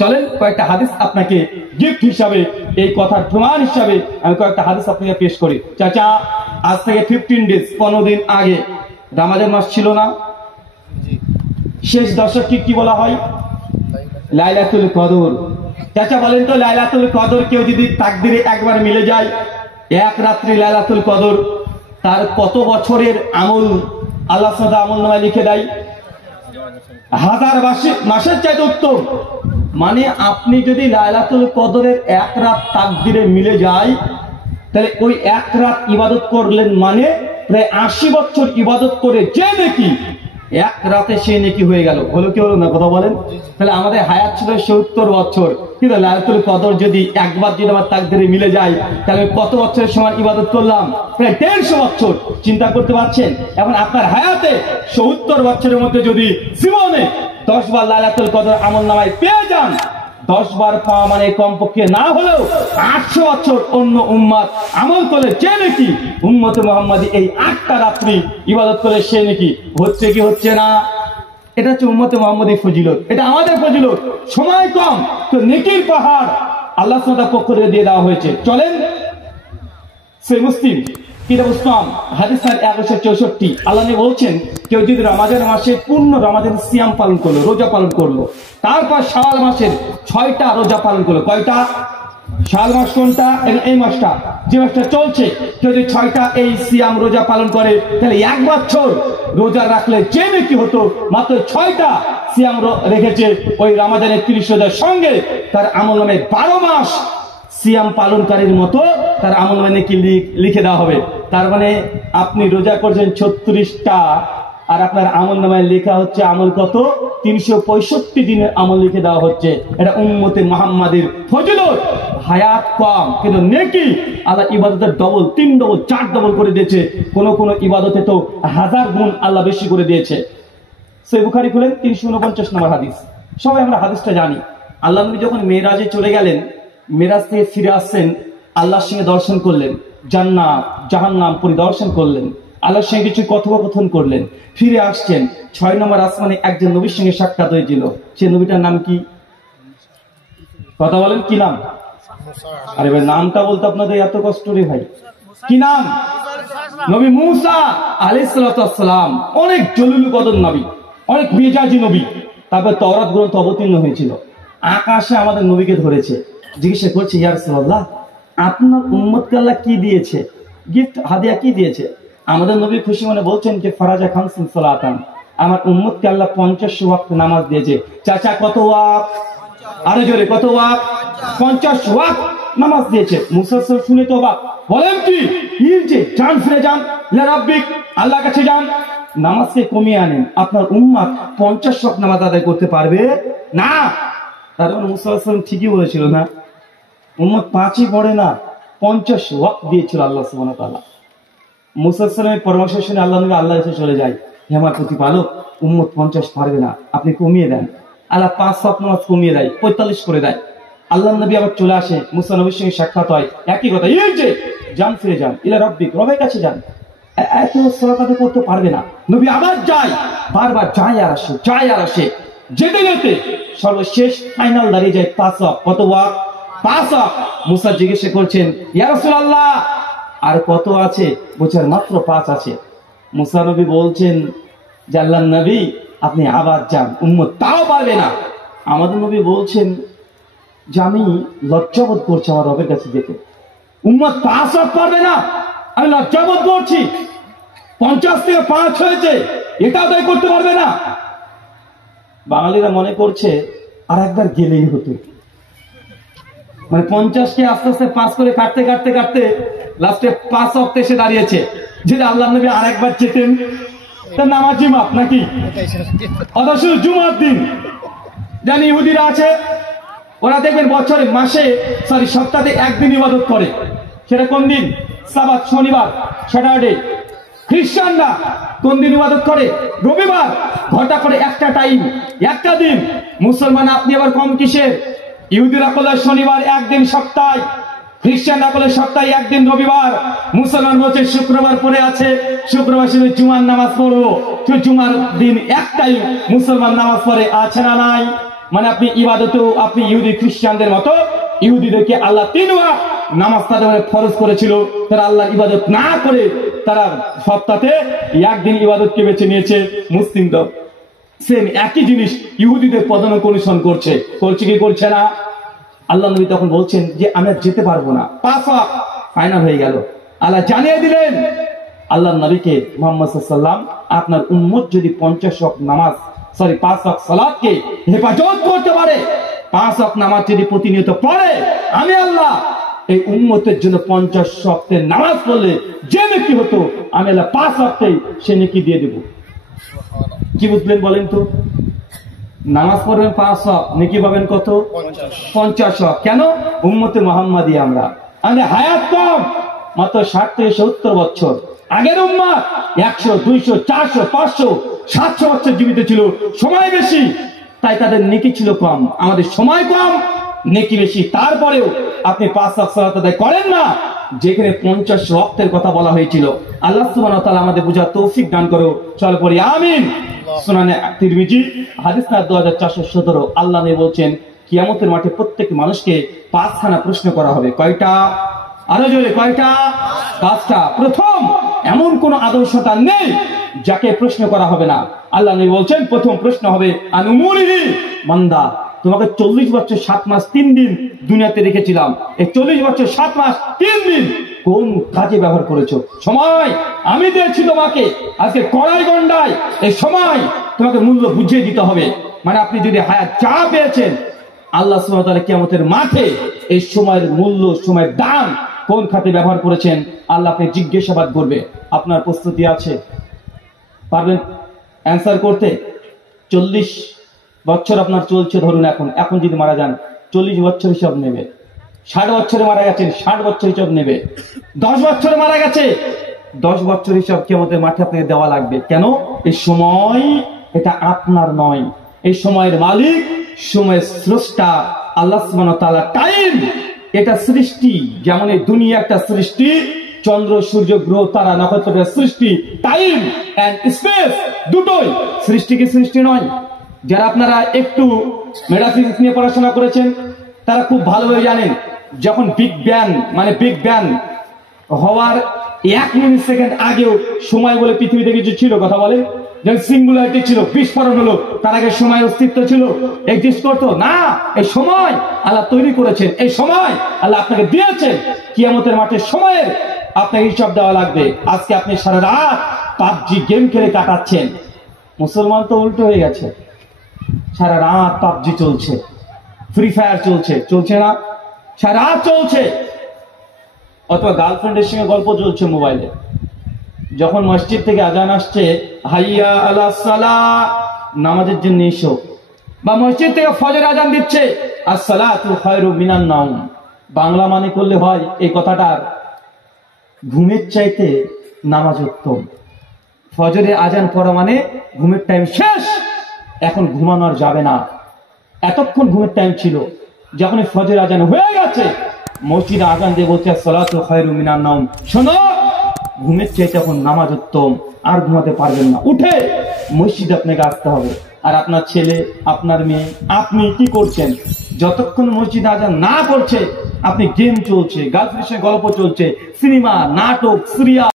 চলেন কয়েকটা হাদিস আপনাকে গিফট হিসাবে, এই কথার প্রমাণ হিসাবে আমি কয়েকটা হাদিস আপনাকে পেশ করি। চাচা, আজ থেকে 15 ডেজ 15 দিন আগে রমজান মাস ছিল না? শেষ দশককে কি বলা হয়? লাইলাতুল কদর। চাচা বলেন তো, লাইলাতুল কদর কেউ যদি তাকদিরে একবার মিলে যায়, এক রাত্রি লাইলাতুল কদর, তার কত বছরের আমল আল্লাহ সাদা আমল নামায় লিখে দেয়? 1000 মাসের চাইতে উত্তম। মানে আপনি যদি লাইলাতুল কদরের এক রাত তাকদিরে মিলে যায়, তাহলে ওই এক রাত ইবাদত করলেন মানে প্রায় 80 বছর ইবাদত করে যে নাকি এক রাতে সে নাকি হয়ে গেল। হলো কি হলো না, কথা বলেন? তাহলে আমাদের হায়াত ছিল 70 বছর, কিন্তু লাইলাতুল কদর যদি একবার যদি আমার তাকদিরে মিলে যায়, তাহলে কত বছরের সমান ইবাদত করলাম? প্রায় 150 বছর। চিন্তা করতে পারছেন? এখন আপনার হায়াতে 70 বছরের মধ্যে যদি জীবনে 10 বার লাইলাতুল কদর আমল নামায় পেয়ে যান, 10 বার পাওয়া মানে কমপক্ষে না হলেও 800 বছর অন্য উম্মত আমল করে যে নাকি উম্মতে মুহাম্মাদি এই 8টা রাত্রি ইবাদত করে সে নাকি হচ্ছে কি হচ্ছে না? এটা হচ্ছে উম্মতে মুহাম্মাদি ফজিলত, এটা আমাদের ফজিলত। সময় কম তো নেকির পাহাড় আল্লাহ সুবহানাহু পক্ষ থেকে দিয়ে দেওয়া হয়েছে। চলেন সহিহ মুসলিম কিতাব ইসলাম হাদিস 1164 আল্লাহ নবী বলছেন, কেউ যদি রমজান মাসে পূর্ণ রমজান সিয়াম পালন করলো, রোজা পালন করলো, তারপর শাওয়াল মাসের 6টা রোজা পালন করলো। কয়টা? শাওয়াল মাস কোনটা? এই মাসটা, যে মাসটা চলছে। কেউ যদি 6টা এই সিয়াম রোজা পালন করে, তাহলে 1 বছর রোজা রাখলে যে নাকি হতো মাত্র 6টা সিয়াম রেখেছে ওই রমজানের 30 রোজার সঙ্গে, তার আমলনামে 12 মাস সিয়াম পালনকারীর মতো তার আমল মানে কি লিখে দেওয়া হবে। তার মানে আপনি রোজা করছেন 36টা, আর আপনার আমল নামায় লেখা হচ্ছে আমল কত? 365 দিনের আমল লিখে দেওয়া হচ্ছে। এটা উম্মতে মুহাম্মাদের ফজিলত। হায়াত কম কিন্তু নেকি আল্লাহ ইবাদতের ডবল, 3 ডবল, 4 ডবল করে দিয়েছে। কোন কোন ইবাদতে তো 1000 গুণ আল্লাহ বেশি করে দিয়েছে। সহিহ বুখারী খুলেন 349 নম্বর হাদিস। সবাই আমরা হাদিসটা জানি। আল্লাহ নবী যখন মেরাজে চলে গেলেন, মেরাজ থেকে ফিরে আসছেন, আল্লাহর সঙ্গে দর্শন করলেন, জান্নাত জাহান্নাম পরিদর্শন করলেন, আল্লাহর সঙ্গে কিছু কথোপকথন করলেন, ফিরে আসছেন। 6 নম্বর আসমানে একজন নবীর সঙ্গে সাক্ষাৎ হয়েছিল। সে নবীটার নাম কি? কথা বলেন, কি নাম? আরে ভাই, নামটা বলতে আপনাদের এত কষ্ট রে ভাই। কি নাম? নবী মুসা আলাইহিস সালাম। অনেক জলিল কদর নবী, অনেক মেজাজি নবী। তারপর তাওরাত গ্রন্থ অবতীর্ণ হয়েছিল। আকাশে আমাদের নবীকে ধরেছে, জিজ্ঞাসা করছে, ইয়া রাসূলুল্লাহ, আপনার উম্মতকে আল্লাহ কি দিয়েছে? গিফট হাদিয়া কি দিয়েছে? আমাদের নবী খুশি মনে বলছেন যে ফারাজা খামসিন সালাতান, আমার উম্মতকে আল্লাহ 50 ওয়াক্ত নামাজ দিয়েছে। চাচা কত ওয়াক্ত? আরো জোরে, কত ওয়াক্ত? 50 ওয়াক্ত নামাজ দিয়েছে। মুসা শুনে তো অবাক, বলেন কি? যান, ফিরে যান, ইলা রাব্বিক, আল্লাহর কাছে যান, নামাজকে কমিয়ে আনেন। আপনার উম্মত 50 ওয়াক্ত নামাজ আদায় করতে পারবে না। তার মানে মুসা ঠিকই বলেছিল না? উম্মত 5ই পড়ে না, 50 ওয়াক্ত দিয়েছিল আল্লাহ সুবহানাহু ওয়া তাআলা। মুসা সাল্লামের পরামর্শ শুনে আল্লাহ নবী আল্লাহর কাছে চলে যায়, হে আমার প্রতিপালক, উম্মত 50 পারবে না, আপনি কমিয়ে দেন। আল্লাহ 5 ওয়াক্ত নামাজ কমিয়ে দেয়, 45 করে দেয়। আল্লাহ নবী আবার চলে আসে, মুসা নবীর সঙ্গে সাক্ষাৎ হয়, একই কথা, যান, ফিরে যান, ইলা রাব্বিক, রবের কাছে যান, এত সালাত করতে পারবে না। নবী আবার যায়, বারবার যায় আর আসে, যায় আর আসে। যেতে যেতে সর্বশেষ ফাইনাল দাঁড়িয়ে যায় 5 ওয়াক্ত। কত ওয়াক্ত? 5 ওয়াক্ত। মুসা জিজ্ঞাসা করছেন, ইয়া রাসূলুল্লাহ, আর কত আছে? বলছেন মাত্র 5 আছে। মুসা নবী বলছেন যে আল্লাহর নবী, আপনি আবার যান, উম্মত তাও পারবে না। আমাদের নবী বলছেন যে আমি লজ্জাবোধ করছি আমার রবের কাছে যেতে। উম্মত 5 ওয়াক্ত পারবে না, আমি লজ্জাবোধ করছি। 50 থেকে 5 হয়েছে, এটাও তাই করতে পারবে না। বাঙালিরা মনে করছে আর একবার গেলেই হতো। মানে 50কে আস্তে আস্তে 5 করে কাটতে কাটতে কাটতে লাস্টে 5 ওয়াক্ত এসে দাঁড়িয়েছে। যদি আল্লাহ নবী আরেকবার যেতেন, তার নামাজি মাপ নাকি? অথচ জুমার দিন জানি ইহুদিরা আছে, ওরা দেখবেন বছরে সপ্তাহে একদিন ইবাদত করে। সেটা কোন দিন? সাবাত, শনিবার, স্যাটারডে। খ্রিস্টানরা কোন দিন ইবাদত করে? রবিবার। ঘটা করে একটা টাইম, একটা দিন। মুসলমান আপনি আবার কম কিসের? ইহুদিরা করলে শনিবার একদিন সপ্তাহে, খ্রিস্টানরা করলে সপ্তাহে একদিন রবিবার। মুসলমান বলছে শুক্রবার পরে আছে, শুক্রবার শুধু জুমার নামাজ পড়বো। জুমার দিন একটাই মুসলমান নামাজ পড়ে, আছে না নাই? মানে আপনি ইবাদতেও আপনি ইহুদি খ্রিস্টানদের মতো, ইহুদিদেরকে আল্লাহ 3 ওয়াক্ত নামাজ তাদের ফরজ করেছিল, তারা আল্লাহর ইবাদত না করে তারা সপ্তাহে একদিন ইবাদতকে বেছে নিয়েছে। মুসলিমরা সেম একই জিনিস ইহুদিদের পদানুক অনুসরণ করছে কি করছে না? আল্লাহ নবী তখন বলছেন যে আমি আর যেতে পারবো না, 5 ওয়াক্ত ফাইনাল হয়ে গেল। আল্লাহ জানিয়ে দিলেন আল্লাহ নবীকে, মুহাম্মদ সাল্লাল্লাহু আলাইহি ওয়াসাল্লাম আপনার উম্মত যদি 50 ওয়াক্ত নামাজ 5 ওয়াক্ত সালাতকে হেফাজত করতে পারে, 5 ওয়াক্ত নামাজ যদি প্রতিনিয়ত পড়ে, আমি আল্লাহ এই উম্মতের জন্য 50 ওয়াক্তের নামাজ পড়লে যে নেকি হতো আমি আল্লাহ 5 ওয়াক্তেই সে নেকি দিয়ে দেব। কি বুঝলেন বলেন তো? নামাজ পড়বেন 5 ওয়াক্ত, নেকি পাবেন কত? 50 ওয়াক্ত। কেন? উম্মতে মুহাম্মাদি আমরা হায়াত কম, মাত্র 60 থেকে 70 বছর। আগের উম্মত 100, 200, 400, 500, 700 বছর জীবিত ছিল, সময় বেশি, তাই তাদের নেকি ছিল কম। আমাদের সময় কম, নেকি বেশি। তারপরেও আপনি 5 ওয়াক্ত সালাত আদায় করেন না, যেখানে 50 ওয়াক্তের কথা বলা হয়েছিল। আল্লাহ সুবহানাহু ওয়া তাআলা আমাদের বুঝার তৌফিক দান করো। চল পড়ি আমিন। সুনানে তিরমিজি হাদিস নাম্বার 2417 আল্লাহ নবী বলছেন কিয়ামতের মাঠে প্রত্যেক মানুষকে 5খানা প্রশ্ন করা হবে। কয়টা? আরো জোরে, কয়টা? 5টা। প্রথম, এমন কোন আদর্শতা নেই যাকে প্রশ্ন করা হবে না। আল্লাহ নবী বলছেন প্রথম প্রশ্ন হবে আনুমুরিহি, বান্দা তোমাকে 40 বছর 7 মাস 3 দিন দুনিয়াতে রেখেছিলাম, এই 40 বছর 7 মাস 3 দিন কোন কাজে ব্যবহার করেছো? সময় আমি দিয়েছি তোমাকে, আজকে কড়াই গন্ডায় এই সময় তোমাকে মূল্য বুঝিয়ে দিতে হবে। মানে আপনি যদি হায়াত চা পেয়েছেন, আল্লাহ সুবহানাহু ওয়া তাআলা কিয়ামতের মাঠে এই সময়ের মূল্য, সময়ের দাম কোন খাতে ব্যবহার করেছেন আল্লাহ আপনি জিজ্ঞাসাবাদ করবে। আপনার প্রস্তুতি আছে? পারবেন অ্যান্সার করতে? 40 বছর আপনার চলছে ধরুন, এখন যদি মারা যান 40 বছর হিসাব নেবে। 60 বছরে মারা গেছেন, 60 বছর হিসাব নেবে। 10 বছরে মারা গেছে, 10 বছর হিসাব কিয়ামতের মাঠে আপনাকে দেওয়া লাগবে। কেন? এই সময় এটা আপনার নয়, এই সময়ের মালিক, সময়ের স্রষ্টা আল্লাহ সুবহানাহু ওয়া তাআলা। টাইম এটা সৃষ্টি, যেমন এই দুনিয়া একটা সৃষ্টি, চন্দ্র সূর্য গ্রহ তারা নক্ষত্রের সৃষ্টি। টাইম এন্ড স্পেস দুটোই সৃষ্টি, কি সৃষ্টি নয়? যারা আপনারা একটু মেটাফিজিক্স নিয়ে পড়াশোনা করেছেন তারা খুব ভালোভাবে জানেন, যখন বিগ ব্যাং হওয়ার 1 মিনিট সেকেন্ড আগেও সময় বলে পৃথিবীতে কিছু ছিল? কথা বলে, যখন সিঙ্গুলারিটি ছিল, বিস্ফোরণ হলো, তার আগে সময় অস্তিত্ব ছিল, এক্সিস্ট করতো না। এই সময় আল্লাহ তৈরি করেছেন, এই সময় আল্লাহ আপনাকে দিয়েছেন। কিয়ামতের মাঠে সময়ের আপনাকে হিসাব দেওয়া লাগবে। আজকে আপনি সারা রাত PUBG গেম খেলে কাটাচ্ছেন, মুসলমান তো উল্টো হয়ে গেছে, সারা রাত PUBG চলছে, ফ্রি ফায়ার চলছে না? সারা রাত চলছে। অথবা গার্লফ্রেন্ডের সঙ্গে গল্প চলছে মোবাইলে। যখন মসজিদ থেকে আজান আসছে হাইয়া আলাস সালাহ, নামাজের জন্য এসো, বা মসজিদ থেকে ফজর আজান দিচ্ছে আসসালাতু খায়রুম মিনান নাওম, বাংলা মানে করলে হয় এই কথাটার ঘুমের চাইতে নামাজ উত্তম। ফজরে আজান পড়া মানে ঘুমের টাইম শেষ, এখন ঘুমানো আর যাবে না। এতক্ষণ ঘুমের টাইম ছিল, যখন ফজর আজান হয়ে গেছে মসজিদে আজান দিয়ে বলছে আসসালাতু খায়রুম মিনান নাওম। শোনো, ঘুমের চাইতে এখন নামাজ উত্তম, আর ঘুমাতে পারবেন না, উঠে মসজিদে আপনাকে আসতে হবে। আর আপনার ছেলে, আপনার মেয়ে, আপনি কি করছেন? যতক্ষণ মসজিদ আজান না করছে আপনি গেম চলছে, গার্লফ্রেন্ডের সঙ্গে গল্প চলছে, সিনেমা, নাটক, সিরিয়াল।